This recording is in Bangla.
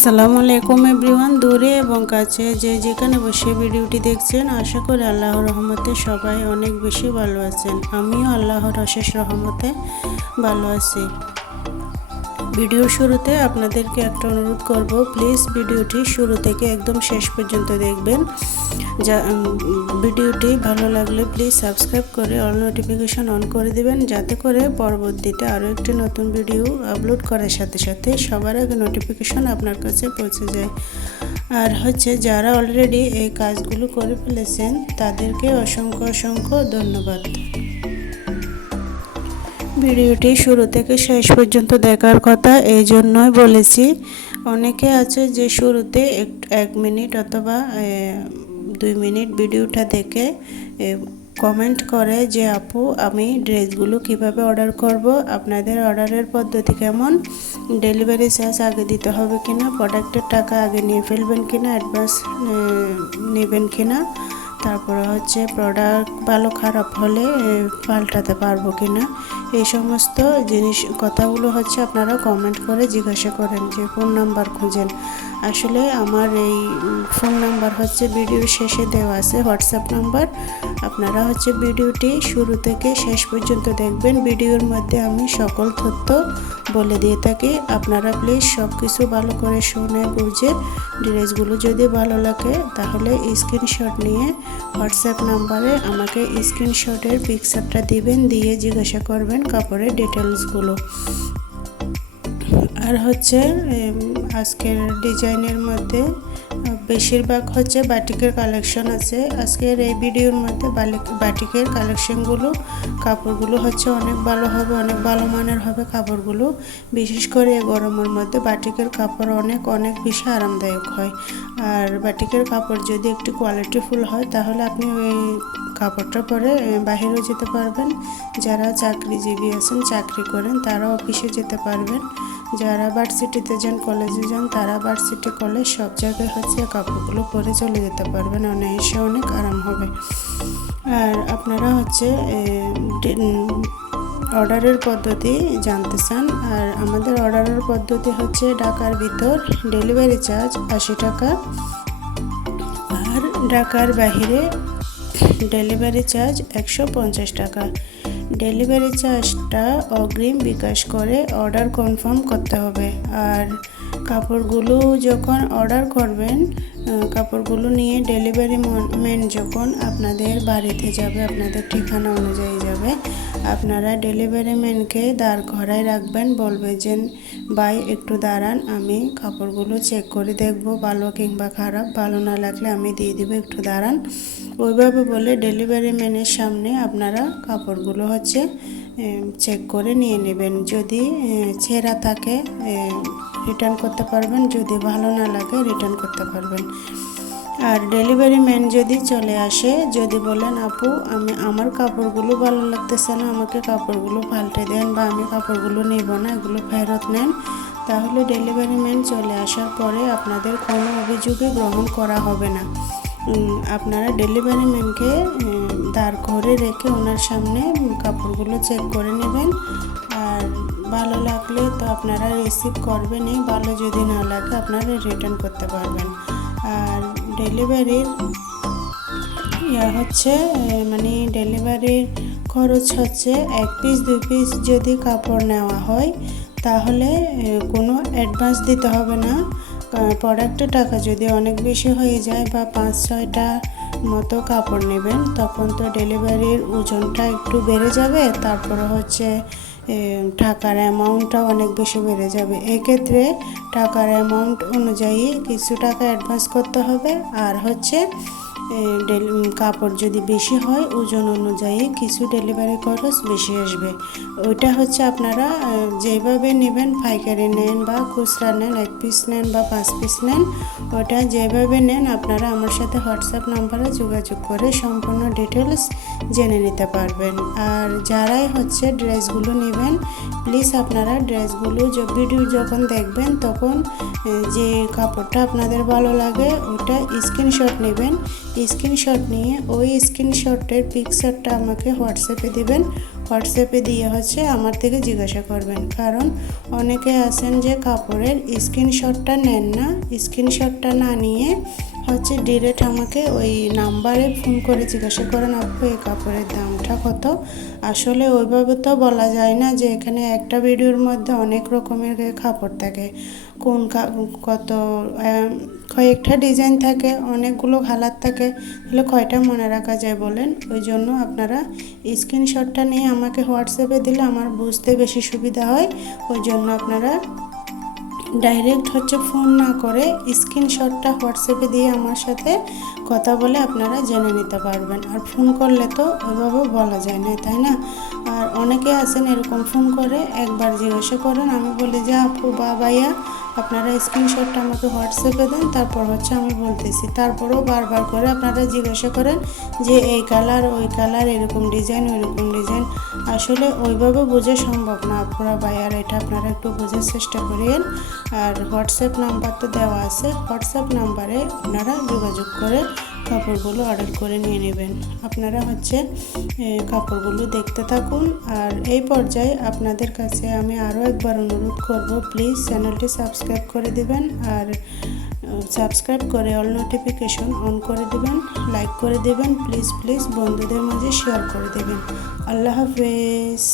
আসসালামু আলাইকুম এভরিওয়ান, দূরে এবং কাছে যে যেখানে বসে ভিডিওটি দেখছেন, আশা করি আল্লাহর রহমতে সবাই অনেক বেশি ভালো আছেন। আমিও আল্লাহর অশেষ রহমতে ভালো আছি। ভিডিওর শুরুতে আপনাদেরকে একটা অনুরোধ করব, প্লিজ ভিডিওটি শুরু থেকে একদম শেষ পর্যন্ত দেখবেন। ভিডিওটি ভালো লাগলে প্লিজ সাবস্ক্রাইব করে অল নোটিফিকেশন অন করে দিবেন, যাতে করে পরবর্তীতে আরও একটি নতুন ভিডিও আপলোড করার সাথে সাথে সবার আগে নোটিফিকেশন আপনার কাছে পৌঁছে যায়। আর যারা অলরেডি এই কাজগুলো করে ফেলেছেন তাদেরকে অসংখ্য অসংখ্য ধন্যবাদ। ভিডিওটি শুরু থেকে শেষ পর্যন্ত দেখার কথা এই জন্যই বলেছি। অনেকে আছে যে শুরুতে 1 মিনিট অথবা 2 মিনিট ভিডিওটা দেখে কমেন্ট করে যে আপু, আমি ড্রেসগুলো কিভাবে অর্ডার করব, আপনাদের অর্ডারের পদ্ধতি কেমন, ডেলিভারি চার্জ আগে দিতে হবে কিনা, প্রোডাক্টের টাকা আগে নিয়ে ফেলবেন কিনা, অ্যাডভান্স নেবেন কিনা, তারপরে প্রোডাক্ট ভালো খারাপ হলে পাল্টাতে পারবো কিনা, এই সমস্ত কথাগুলো আপনারা কমেন্ট করে জিজ্ঞাসা করেন যে ফোন নাম্বার খুঁজেন। আসলে আমার এই ফোন নাম্বার ভিডিওর শেষে দেওয়া আছে, হোয়াটসঅ্যাপ নাম্বার। আপনারা ভিডিওটি শুরু থেকে শেষ পর্যন্ত দেখবেন। ভিডিওর মধ্যে আমি সকল তথ্য বলে দিয়ে থাকি। আপনারা প্লিজ সব কিছু ভালো করে শুনে বুঝে ড্রেসগুলো যদি ভালো লাগে তাহলে স্ক্রিনশট নিয়ে হোয়াটসঅ্যাপ নাম্বারে আমাকে স্ক্রিনশটের পিকচারটা দিবেন, দিয়ে জিজ্ঞাসা করবেন কাপড়ের ডিটেলসগুলো। আর আজকের ডিজাইনের মধ্যে বেশিরভাগ বাটিকের কালেকশন আছে। আজকের এই ভিডিওর মধ্যে বাটিকের কালেকশনগুলো, কাপড়গুলো অনেক ভালো হবে, অনেক ভালো মানের হবে কাপড়গুলো। বিশেষ করে গরমের মধ্যে বাটিকের কাপড় অনেক অনেক বেশি আরামদায়ক হয়। আর বাটিকের কাপড় যদি একটু কোয়ালিটিফুল হয় তাহলে আপনি ওই কাপড়টা পরে বাহিরেও যেতে পারবেন। যারা চাকরিজীবী আছেন, চাকরি করেন, তারা অফিসে যেতে পারবেন। যারা ভার্সিটিতে যান, কলেজে যান, তারা ভার্সিটি কলেজ সব জায়গায় কাপড়গুলো পরে চলে যেতে পারবেন, অনায়াসে অনেক আরাম হবে। আর আপনারা অর্ডারের পদ্ধতি জানতে চান। আর আমাদের অর্ডারের পদ্ধতি ঢাকার ভিতর ডেলিভারি চার্জ 80 টাকা, আর ঢাকার বাহিরে ডেলিভারি চার্জ 150 টাকা। ডেলিভারি চার্জটা অগ্রিম বিকাশ করে অর্ডার কনফার্ম করতে হবে। আর কাপড়গুলো যখন অর্ডার করবেন, কাপড়গুলো নিয়ে ডেলিভারি ম্যান যখন আপনাদের বাড়িতে যাবে, আপনাদের ঠিকানা অনুযায়ী যাবে, আপনারা ডেলিভারি ম্যানকে দাঁড় করায় রাখবেন। বলবে যে ভাই একটু দাঁড়ান, আমি কাপড়গুলো চেক করে দেখব ভালো কিংবা খারাপ, ভালো না লাগলে আমি দিয়ে দিব, একটু দাঁড়ান। ওইভাবে বলে ডেলিভারি ম্যানের সামনে আপনারা কাপড়গুলো চেক করে নিয়ে নেবেন। যদি ছেঁড়া থাকে রিটার্ন করতে পারবেন, যদি ভালো না লাগে রিটার্ন করতে পারবেন। আর ডেলিভারি ম্যান যদি চলে আসে, যদি বলেন আপু আমার কাপড়গুলো ভালো লাগতেছে না, আমাকে কাপড়গুলো পাল্টে দেন, বা আমি কাপড়গুলো নেব না, এগুলো ফেরত নেন, তাহলে ডেলিভারি ম্যান চলে আসার পরে আপনাদের কোনো অভিযোগে গ্রহণ করা হবে না। আপনারা ডেলিভারি ম্যানকে দাঁড় করে রেখে ওনার সামনে কাপড়গুলো চেক করে নেবেন। আর ভালো লাগলে তো আপনারা রিসিভ করবেনই, ভালো যদি না লাগে আপনারা রিটার্ন করতে পারবেন। আর ডেলিভারির ডেলিভারির খরচ 1 পিস 2 পিস যদি কাপড় নেওয়া হয় তাহলে কোনো অ্যাডভান্স দিতে হবে না। প্রোডাক্টের টাকা যদি অনেক বেশি হয়ে যায় বা 5-6টা মতো কাপড় নেবেন, তখন তো ডেলিভারির ওজনটা একটু বেড়ে যাবে, তারপরে টাকার অ্যামাউন্টটা অনেক বেশি বেড়ে যাবে। এক্ষেত্রে টাকার অ্যামাউন্ট অনুযায়ী কিছু টাকা অ্যাডভান্স করতে হবে। আর কাপড় যদি বেশি হয় ওজন অনুযায়ী কিছু ডেলিভারি খরচ বেশি আসবে। ওইটা আপনারা যেভাবে নেবেন, পাইকারি নেন বা খুচরা নেন, 1 পিস নেন বা 5 পিস নেন, ওটা যেভাবে নেন আপনারা আমার সাথে হোয়াটসঅ্যাপ নাম্বারে যোগাযোগ করে সম্পূর্ণ ডিটেলস জেনে নিতে পারবেন। আর যারাই ড্রেসগুলো নেবেন, প্লিজ আপনারা ড্রেসগুলো ভিডিও যখন দেখবেন তখন যে কাপড়টা আপনাদের ভালো লাগে ওটা স্ক্রিনশট নেবেন। স্ক্রিনশট নিয়ে ওই স্ক্রিনশটের পিকচারটা আমাকে হোয়াটসঅ্যাপে দিবেন। হোয়াটসঅ্যাপে দিয়ে আমার থেকে জিজ্ঞাসা করবেন। কারণ অনেকে আছেন যে কাপড়ের স্ক্রিনশটটা নেন না, স্ক্রিনশটটা না নিয়ে ডিরেক্ট আমাকে ওই নাম্বারে ফোন করে জিজ্ঞাসা করেন, আপু এই কাপড়ের দামটা কত। আসলে ওইভাবে তো বলা যায় না যে এখানে একটা ভিডিওর মধ্যে অনেক রকমের কাপড় থাকে, কোন কত কয়েকটা ডিজাইন থাকে, অনেকগুলো কালার থাকে, তাহলে কয়টা মনে রাখা যায় বলেন। ওই জন্য আপনারা স্ক্রিনশটটা নিয়ে আমাকে হোয়াটসঅ্যাপে দিলে আমার বুঝতে বেশি সুবিধা হয়। ওই জন্য আপনারা ডাইরেক্ট ফোন না করে স্ক্রিনশটটা হোয়াটসঅ্যাপে দিয়ে আমার সাথে কথা বলে আপনারা জেনে নিতে পারবেন। আর ফোন করলে তো ওইভাবে বলা যায় না, তাই না? আর অনেকে আছেন এরকম ফোন করে একবার জিজ্ঞাসা করেন, আমি বলি যে আপু বা ভাইয়া আপনারা স্ক্রিনশটটা আমাকে হোয়াটসঅ্যাপে দেন, তারপর আমি বলতেছি। তারপরেও বারবার করে আপনারা জিজ্ঞাসা করেন যে এই কালার ওই কালার, এরকম ডিজাইন ওইরকম ডিজাইন। আসলে ওইভাবে বোঝা সম্ভব না আপুরা ভাইয়ার, এটা আপনারা একটু বোঝার চেষ্টা করেন। আর হোয়াটসঅ্যাপ নাম্বার তো দেওয়া আছে, হোয়াটসঅ্যাপ নাম্বারে আপনারা যোগাযোগ করে কাপড়গুলো অর্ডার করে নিয়ে নেবেন। আপনারা কাপড়গুলো দেখতে থাকুন। আর এই পর্যায়ে আপনাদের কাছে আমি আরও একবার অনুরোধ করব, প্লিজ চ্যানেলটি সাবস্ক্রাইব করে দিবেন। আর সাবস্ক্রাইব করে অল নোটিফিকেশন অন করে দিবেন, লাইক করে দিবেন, প্লিজ বন্ধুদের মাঝে শেয়ার করে দেবেন। আল্লাহ হাফেজ।